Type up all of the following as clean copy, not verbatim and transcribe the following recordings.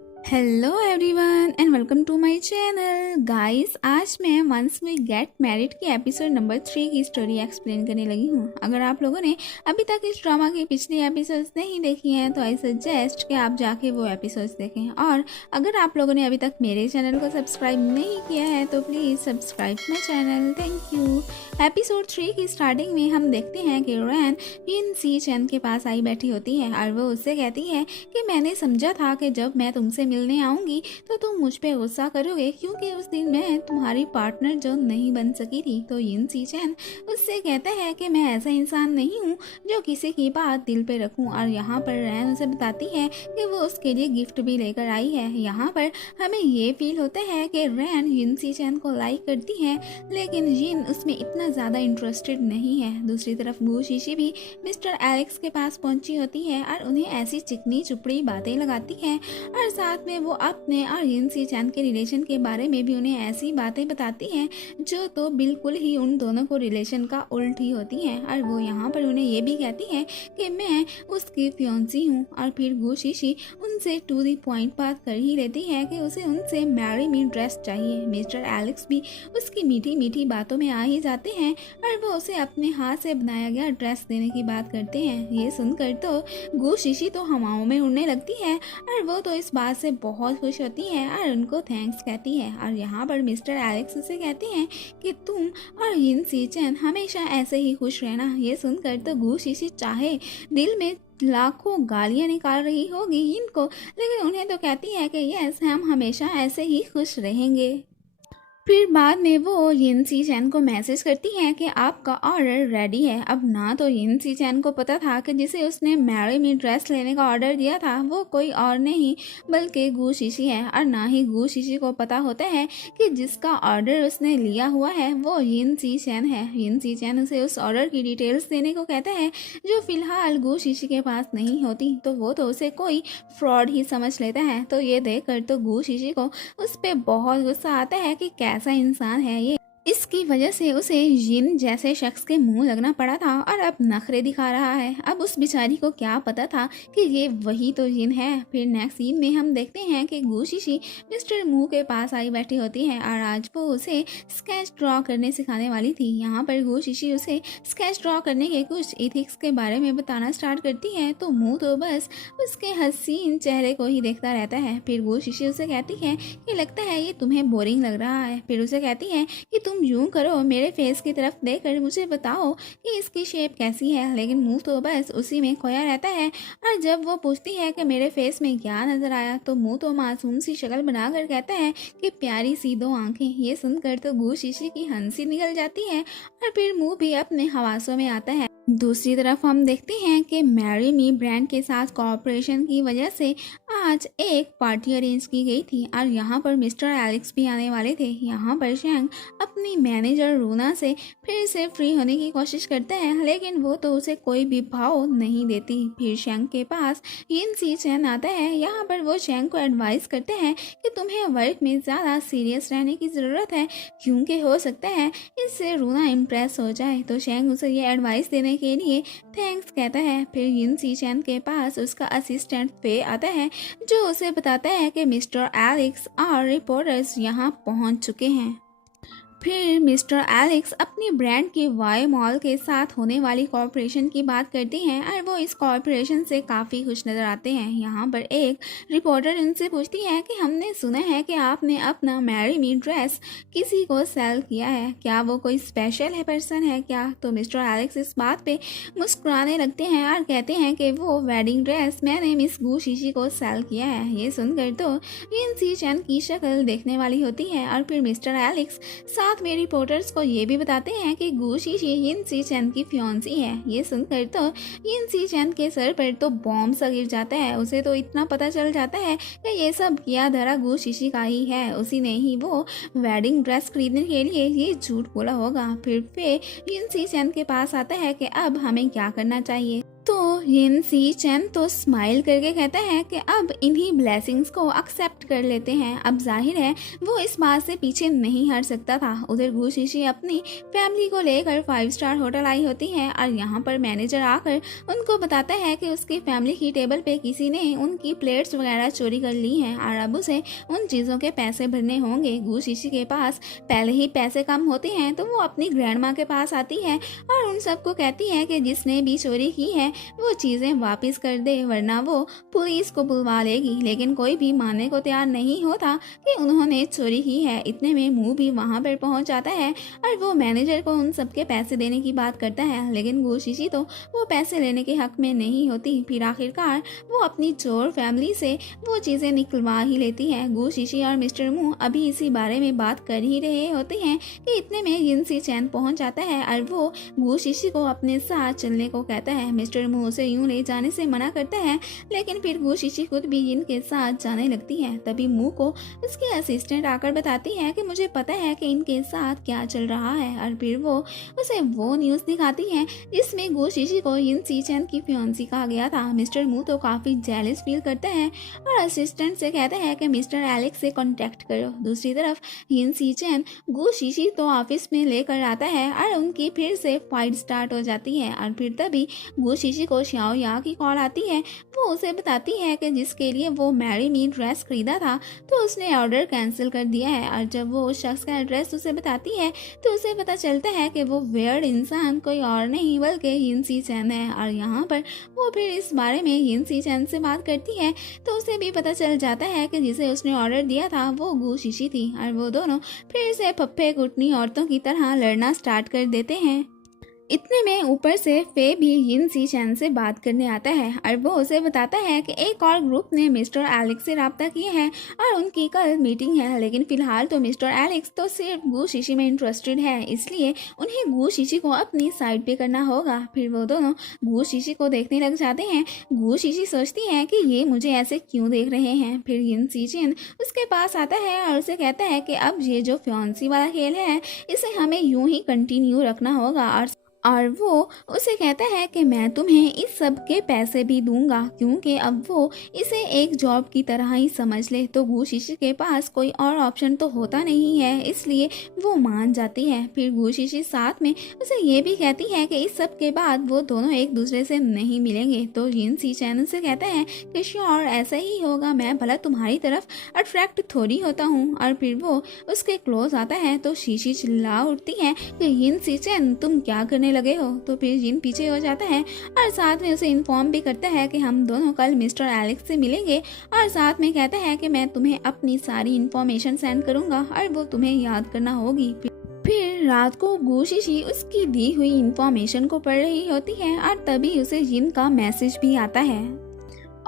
Hello everyone and welcome to my channel guys. आज मैं once we get married की episode number 3 की story explain करने लगी हूँ। अगर आप लोगों ने अभी तक इस ड्रामा के पिछले एपिसोड्स नहीं देखी हैं तो आई सजेस्ट कि आप जाके वो एपिसोड्स देखें। और अगर आप लोगों ने अभी तक मेरे चैनल को सब्सक्राइब नहीं किया है तो please subscribe my channel. Thank you. Episode 3 की स्टार्टिंग में हम देखते हैं कि रैन इन सी चैन के पास आई बैठी होती है और वो उससे कहती है कि मैंने समझा था कि जब मैं तुमसे मिलने आऊंगी तो तुम मुझ पे गुस्सा करोगे क्योंकि उस दिन मैं तुम्हारी पार्टनर जो नहीं बन सकी थी। तो यिन सी चैन उससे कहता है कि मैं ऐसा इंसान नहीं हूँ जो किसी की बात दिल पे रखूँ। और यहाँ पर रैन उसे बताती है कि वो उसके लिए गिफ्ट भी लेकर आई है। यहाँ पर हमें ये फील होता है कि रैन यिन सी चैन को लाइक करती है लेकिन यिन उसमें इतना ज़्यादा इंटरेस्टेड नहीं है। दूसरी तरफ गू शीशी भी मिस्टर एलेक्स के पास पहुंची होती है और उन्हें ऐसी चिकनी चुपड़ी बातें लगाती है और साथ में वो अपने और यिन सी चैन के रिलेशन के बारे में भी उन्हें ऐसी बातें बताती हैं जो तो बिल्कुल ही उन दोनों को रिलेशन का उल्ट ही होती हैं। और वो यहाँ पर उन्हें ये भी कहती है कि मैं उसकी फियांसी हूँ। और फिर गू शीशी उनसे टू दी पॉइंट बात कर ही लेती है कि उसे उनसे मैरी मी ड्रेस चाहिए। मिस्टर एलेक्स भी उसकी मीठी मीठी बातों में आ ही जाते हैं और वो उसे अपने हाथ से बनाया गया ड्रेस देने की बात करते हैं। ये सुनकर तो गू शीशी तो हवाओं में उड़ने लगती है और वो तो इस बात से बहुत खुश होती है और उनको थैंक्स कहती है। और यहाँ पर मिस्टर एलेक्स उसे कहते हैं कि तुम और यिन सी चैन हमेशा ऐसे ही खुश रहना। ये सुनकर तो गू शीशी चाहे दिल में लाखों गालियां निकाल रही होगी इनको, लेकिन उन्हें तो कहती है कि यस हम हमेशा ऐसे ही खुश रहेंगे। फिर बाद में वो यिन सी चैन को मैसेज करती है कि आपका ऑर्डर रेडी है। अब ना तो यिन सी चैन को पता था कि जिसे उसने मैरी मी ड्रेस लेने का ऑर्डर दिया था वो कोई और नहीं बल्कि गू शीशी है और ना ही गू शीशी को पता होता है कि जिसका ऑर्डर उसने लिया हुआ है वो यिन सी चैन है। यिन सी चैन उसे उस ऑर्डर की डिटेल्स देने को कहता है जो फिलहाल गू शीशी के पास नहीं होती, तो वो तो उसे कोई फ्रॉड ही समझ लेता है। तो ये देखकर तो गू शीशी को उस पर बहुत गुस्सा आता है कि कैसा इंसान है ये। इसकी वजह से उसे यिन जैसे शख्स के मुंह लगना पड़ा था और अब नखरे दिखा रहा है। अब उस बेचारी को क्या पता था कि ये वही तो यिन है। फिर नेक्स्ट सीन में हम देखते हैं कि गू शीशी मिस्टर मुंह के पास आई बैठी होती है और आज वो उसे स्केच ड्रॉ करने सिखाने वाली थी। यहाँ पर गू शीशी उसे स्केच ड्रॉ करने के कुछ इथिक्स के बारे में बताना स्टार्ट करती है तो मुंह तो बस उसके हसीन चेहरे को ही देखता रहता है। फिर गू शीशी उसे कहती है कि लगता है ये तुम्हें बोरिंग लग रहा है। फिर उसे कहती है कि तुम यूं करो, मेरे फेस की तरफ देखकर मुझे बताओ कि इसकी शेप कैसी है। लेकिन मुंह तो बस उसी में खोया रहता है और जब वो पूछती है कि मेरे फेस में क्या नजर आया तो मुंह तो मासूम सी शक्ल बनाकर कहता है कि प्यारी सी दो आंखें। ये सुनकर तो गू शीशी की हंसी निकल जाती है और फिर मुंह भी अपने हवासों में आता है। दूसरी तरफ हम देखते हैं कि मैरी मी ब्रांड के साथ कॉपरेशन की वजह से आज एक पार्टी अरेंज की गई थी और यहाँ पर मिस्टर एलेक्स भी आने वाले थे। यहाँ पर शैंग अपनी मैनेजर रूना से फिर से फ्री होने की कोशिश करता है लेकिन वो तो उसे कोई भी भाव नहीं देती। फिर शैंग के पास यिन सी चैन आता है। यहाँ पर वो शैंग को एडवाइस करते हैं कि तुम्हें वर्क में ज़्यादा सीरियस रहने की ज़रूरत है क्योंकि हो सकता है इससे रूना इम्प्रेस हो जाए। तो शैंग उसे ये एडवाइस देने के लिए थैंक्स कहता है। फिर यिन सी चैन के पास उसका असिस्टेंट फे आता है जो उसे बताता है कि मिस्टर एलेक्स और रिपोर्टर्स यहाँ पहुँच चुके हैं। फिर मिस्टर एलेक्स अपनी ब्रांड के वाई मॉल के साथ होने वाली कॉरपोरेशन की बात करते हैं और वो इस कॉरपोरेशन से काफ़ी खुश नज़र आते हैं। यहाँ पर एक रिपोर्टर उनसे पूछती है कि हमने सुना है कि आपने अपना मैरी मी ड्रेस किसी को सेल किया है, क्या वो कोई स्पेशल है पर्सन है क्या? तो मिस्टर एलेक्स इस बात पे मुस्कुराने लगते हैं और कहते हैं कि वो वेडिंग ड्रेस मैंने मिस गू शीशी को सेल किया है। ये सुनकर तो यिन सी चैन की शक्ल देखने वाली होती है और फिर मिस्टर एलेक्स साथ में रिपोर्टर्स को ये भी बताते हैं कि गू शीशी यिन सी चैन की फियांसी है। ये सुनकर तो यिन सी चैन के सर पर तो बॉम्ब सा गिर जाता है। उसे तो इतना पता चल जाता है कि ये सब किया धरा गू शीशी का ही है, उसी ने ही वो वेडिंग ड्रेस खरीदने के लिए ये झूठ बोला होगा। फिर यिन सी चैन के पास आता है कि अब हमें क्या करना चाहिए। तो यिन सी चैन तो स्माइल करके कहता है कि अब इन्हीं ब्लेसिंग्स को एक्सेप्ट कर लेते हैं। अब जाहिर है वो इस बात से पीछे नहीं हट सकता था। उधर गु शीशी अपनी फैमिली को लेकर 5 स्टार होटल आई होती है और यहाँ पर मैनेजर आकर उनको बताता है कि उसकी फैमिली की टेबल पे किसी ने उनकी प्लेट्स वगैरह चोरी कर ली हैं और अब उसे उन चीज़ों के पैसे भरने होंगे। गु शीशी के पास पहले ही पैसे कम होते हैं तो वो अपनी ग्रैंड माँ के पास आती है और उन सबको कहती है कि जिसने भी चोरी की है वो चीज़ें वापस कर दे वरना वो पुलिस को बुलवा लेगी। लेकिन कोई भी मानने को तैयार नहीं होता कि उन्होंने चोरी की है। इतने में मुंह भी वहाँ पर पहुँच जाता है और वो मैनेजर को उन सबके पैसे देने की बात करता है, लेकिन गु शीशी तो वो पैसे लेने के हक में नहीं होती। फिर आखिरकार वो अपनी चोर फैमिली से वो चीज़ें निकलवा ही लेती है। गु शीशी और मिस्टर मू अभी इसी बारे में बात कर ही रहे होते हैं कि इतने में यिन सी चैन पहुँच जाता है और वो गु शीशी को अपने साथ चलने को कहता है। मिस्टर मू उसे यूं ले जाने से मना करता है, लेकिन फिर गु शीशी खुद भी यिन के साथ जाने लगती है। तभी मू को उसकी असिस्टेंट आकर बताती है कि मुझे पता है कि इनके साथ क्या चल रहा है और फिर वो उसे वो न्यूज़ दिखाती है जिसमें गु शीशी को यिन सी चैन की फियांसी कहा गया था। मिस्टर मू तो काफ़ी जेलस फील करता है और असिस्टेंट से कहता है कि मिस्टर एलेक्स से कॉन्टेक्ट करो। दूसरी तरफ यिन सी चैन गु शीशी तो ऑफिस में लेकर आता है और उनकी फिर से फाइट स्टार्ट हो जाती है और फिर तभी गु शीशी को श्याओ या की कॉल आती है। वो उसे बताती है कि जिसके लिए वो मैरी मी ड्रेस खरीदा था तो उसने ऑर्डर कैंसिल कर दिया है और जब वो उस शख्स का एड्रेस उसे बताती है तो उसे पता चलता है कि वो वियर्ड इंसान कोई और नहीं बल्कि यिन सी चैन है। और यहाँ पर वो फिर इस बारे में यिन सी चैन से बात करती है तो उसे भी पता चल जाता है कि जिसे उसने ऑर्डर दिया था वो गु शीशी थी और वो दोनों फिर से फप्पे कुटनी औरतों की तरह लड़ना स्टार्ट कर देते हैं। इतने में ऊपर से फे भी यिन सी चैन से बात करने आता है और वो उसे बताता है कि एक और ग्रुप ने मिस्टर एलेक्स से रब्ता किया है और उनकी कल मीटिंग है, लेकिन फिलहाल तो मिस्टर एलेक्स तो सिर्फ गु शीशी में इंटरेस्टेड है, इसलिए उन्हें गु शीशी को अपनी साइड पे करना होगा। फिर वो दोनों गु शीशी को देखने लग जाते हैं। गु शीशी सोचती है कि ये मुझे ऐसे क्यों देख रहे हैं। फिर यिन सी चैन उसके पास आता है और उसे कहता है कि अब ये जो फियांसी वाला खेल है इसे हमें यूं ही कंटिन्यू रखना होगा और वो उसे कहता है कि मैं तुम्हें इस सब के पैसे भी दूंगा क्योंकि अब वो इसे एक जॉब की तरह ही समझ ले। तो गु शीशी के पास कोई और ऑप्शन तो होता नहीं है, इसलिए वो मान जाती है। फिर गु शीशी साथ में उसे ये भी कहती है कि इस सब के बाद वो दोनों एक दूसरे से नहीं मिलेंगे। तो यिन सी चैन से कहता है कि श्योर ऐसा ही होगा, मैं भला तुम्हारी तरफ अट्रैक्ट थोड़ी होता हूँ। और फिर वो उसके क्लोज आता है तो शीशी चिल्ला उठती है कि यिन सी चैन तुम क्या करने लगे हो। तो फिर यिन पीछे हो जाता है और साथ में उसे इन्फॉर्म भी करता है कि हम दोनों कल मिस्टर एलेक्स से मिलेंगे और साथ में कहता है कि मैं तुम्हें अपनी सारी इन्फॉर्मेशन सेंड करूंगा और वो तुम्हें याद करना होगी। फिर रात को गु शीशी उसकी दी हुई इन्फॉर्मेशन को पढ़ रही होती है और तभी उसे यिन का मैसेज भी आता है।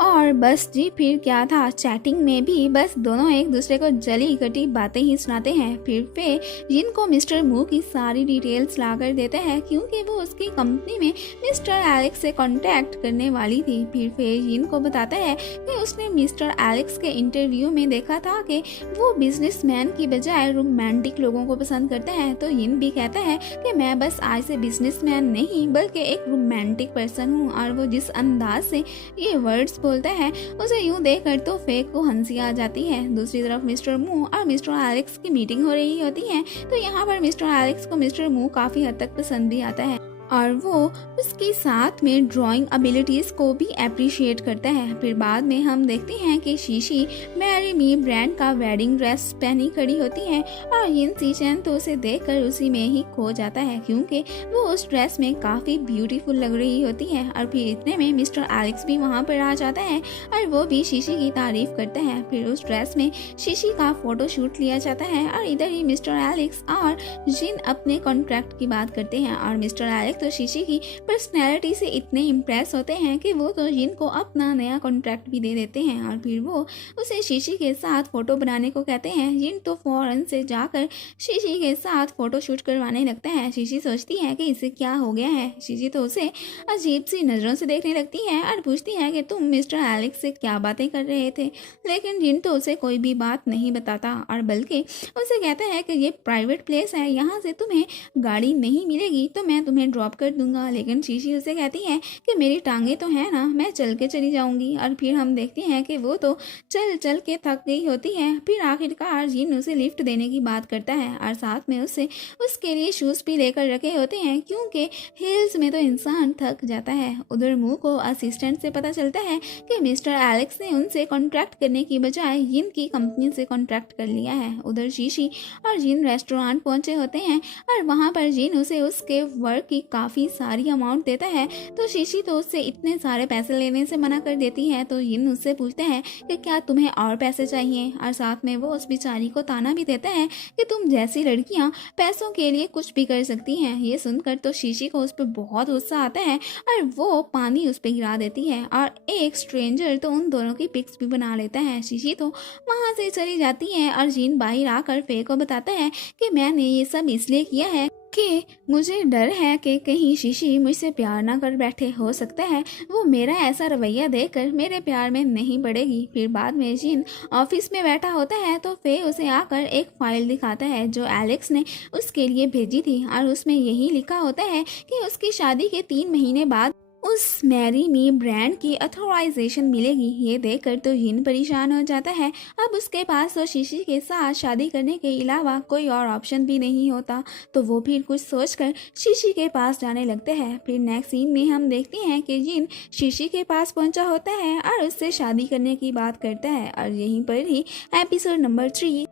और बस जी फिर क्या था, चैटिंग में भी बस दोनों एक दूसरे को जली कटी बातें ही सुनाते हैं। फिर फे यिन को मिस्टर मू की सारी डिटेल्स ला कर देता है क्योंकि वो उसकी कंपनी में मिस्टर एलेक्स से कांटेक्ट करने वाली थी। फिर फे यिन को बताता है कि उसने मिस्टर एलेक्स के इंटरव्यू में देखा था कि वो बिजनेसमैन की बजाय रोमांटिक लोगों को पसंद करता है। तो यिन भी कहता है कि मैं बस आज से बिजनेसमैन नहीं बल्कि एक रोमांटिक पर्सन हूँ। और वो जिस अंदाज से ये वर्ड्स बोलता है उसे यूं देखकर तो फे को हंसी आ जाती है। दूसरी तरफ मिस्टर मू और मिस्टर एलेक्स की मीटिंग हो रही होती है तो यहाँ पर मिस्टर एलेक्स को मिस्टर मू काफी हद तक पसंद भी आता है और वो उसके साथ में ड्राइंग एबिलिटीज़ को भी अप्रिशिएट करता है। फिर बाद में हम देखते हैं कि शीशी मैरी मी ब्रांड का वेडिंग ड्रेस पहनी खड़ी होती है और यिन सी चैन तो उसे देखकर उसी में ही खो जाता है क्योंकि वो उस ड्रेस में काफ़ी ब्यूटीफुल लग रही होती है। और फिर इतने में मिस्टर एलेक्स भी वहाँ पर आ जाता है और वो भी शीशी की तारीफ करता है। फिर उस ड्रेस में शीशी का फोटो शूट लिया जाता है और इधर ही मिस्टर एलेक्स और जिन अपने कॉन्ट्रैक्ट की बात करते हैं और मिस्टर एलेक्स तो शीशी की पर्सनैलिटी से इतने इम्प्रेस होते हैं कि वो तो जिन को अपना नया कॉन्ट्रैक्ट भी दे देते हैं और फिर वो उसे शीशी के साथ फ़ोटो बनाने को कहते हैं। जिन तो फ़ौरन से जाकर शीशी के साथ फ़ोटो शूट करवाने लगता है। शीशी सोचती है कि इसे क्या हो गया है। शीशी तो उसे अजीब सी नज़रों से देखने लगती है और पूछती है कि तुम मिस्टर एलेक्स से क्या बातें कर रहे थे, लेकिन जिन तो उसे कोई भी बात नहीं बताता और बल्कि उसे कहता है कि ये प्राइवेट प्लेस है, यहाँ से तुम्हें गाड़ी नहीं मिलेगी तो मैं तुम्हें ड्रॉप ड्रॉप कर दूंगा, लेकिन शीशी उसे कहती है कि मेरी टांगे तो है ना, मैं चल के चली जाऊंगी। और फिर हम देखते हैं कि वो तो चल चल के थक गई होती है। फिर आखिरकार जिन उसे लिफ्ट देने की बात करता है और साथ में उसके लिए शूज़ भी लेकर रखे होते हैं, क्योंकि हिल्स में तो इंसान थक जाता है। उधर मुंह को असिस्टेंट से पता चलता है कि मिस्टर एलेक्स ने उनसे कॉन्ट्रैक्ट करने की बजाय जिन की कंपनी से कॉन्ट्रैक्ट कर लिया है। उधर शीशी और जिन रेस्टोरेंट पहुंचे होते हैं और वहां पर जिन उसे उसके वर्क की काफ़ी सारी अमाउंट देता है, तो शीशी तो उससे इतने सारे पैसे लेने से मना कर देती है। तो जिन उससे पूछते हैं कि क्या तुम्हें और पैसे चाहिए, और साथ में वो उस बेचारी को ताना भी देता है कि तुम जैसी लड़कियां पैसों के लिए कुछ भी कर सकती हैं। ये सुनकर तो शीशी को उस पर बहुत गुस्सा आता है और वो पानी उस पर गिरा देती है और एक स्ट्रेंजर तो उन दोनों की पिक्स भी बना लेता है। शीशी तो वहाँ से चली जाती है और जीन बाहर आकर फे को बताता है कि मैंने ये सब इसलिए किया है कि मुझे डर है कि कहीं शीशी मुझसे प्यार ना कर बैठे। हो सकता है वो मेरा ऐसा रवैया देखकर मेरे प्यार में नहीं पड़ेगी। फिर बाद में जिन ऑफिस में बैठा होता है तो फे उसे आकर एक फाइल दिखाता है जो एलेक्स ने उसके लिए भेजी थी और उसमें यही लिखा होता है कि उसकी शादी के 3 महीने बाद उस मैरी मी ब्रांड की अथॉराइजेशन मिलेगी। ये देखकर तो जिन परेशान हो जाता है। अब उसके पास तो शीशी के साथ शादी करने के अलावा कोई और ऑप्शन भी नहीं होता। तो वो फिर कुछ सोचकर शीशी के पास जाने लगते हैं। फिर नेक्स्ट सीन में हम देखते हैं कि जिन शीशी के पास पहुंचा होता है और उससे शादी करने की बात करता है और यहीं पर ही एपिसोड नंबर 3